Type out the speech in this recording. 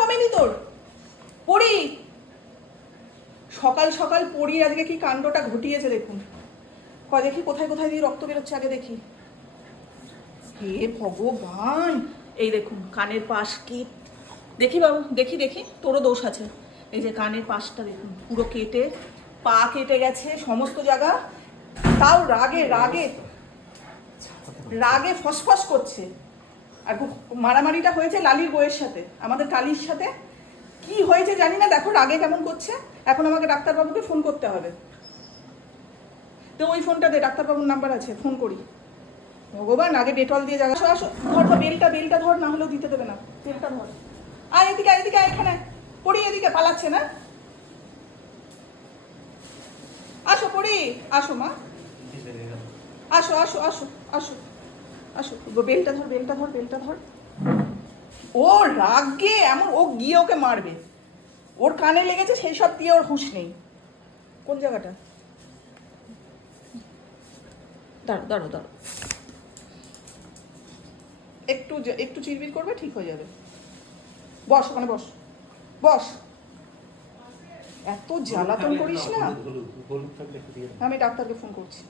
কমেনি তোর? পড়ি সকাল সকাল পড়ি আজকে কি কাণ্ডটা ঘটিয়েছে দেখুন। দেখি কোথায় কোথায় দিয়ে রক্ত বেরোচ্ছে আগে দেখি। হে ভগবান, এই দেখুন কানের পাশ কি দেখি বাবু, দেখি দেখি, তোরও দোষ আছে। এই যে কানের পাশটা দেখুন পুরো কেটে, পা কেটে গেছে সমস্ত জায়গা। তাও রাগে রাগে রাগে ফসফস করছে। আর মারামারিটা হয়েছে লালির বউয়ের সাথে, আমাদের কালির সাথে। কি হয়েছে জানি না, দেখো রাগে কেমন করছে। এখন আমাকে ডাক্তারবাবুকে ফোন করতে হবে। তো ওই ফোনটা দে, ডাক্তারবাবুর নাম্বার আছে, ফোন করি। ভগবান, আগে ডেটল দিয়ে যাবে। আসো আসো, ধর ধর বেলটা ধর, না হলেও দিতে দেবে না। বেলটা ধর, আয় এদিকে এদিকে, এখানে পড়ি, এদিকে পালাচ্ছে না। আসো পড়ি, আসো মা, আসো আসো আসো আসো আসো। বেলটা ধর, বেলটা ধর। ও রাগে এমন, ও গিয়ে ওকে মারবে। ওর কানে লেগেছে, সেই সব দিয়ে ওর হুঁশ নেই। কোন জায়গাটা? দাঁড়ো দাঁড়ো দাঁড়ো, একটু একটু চিরবির করবে, ঠিক হয়ে যাবে। বস ওখানে, বস বস। এত জ্বালাতন করিস না। আমি ডাক্তারকে ফোন করছি।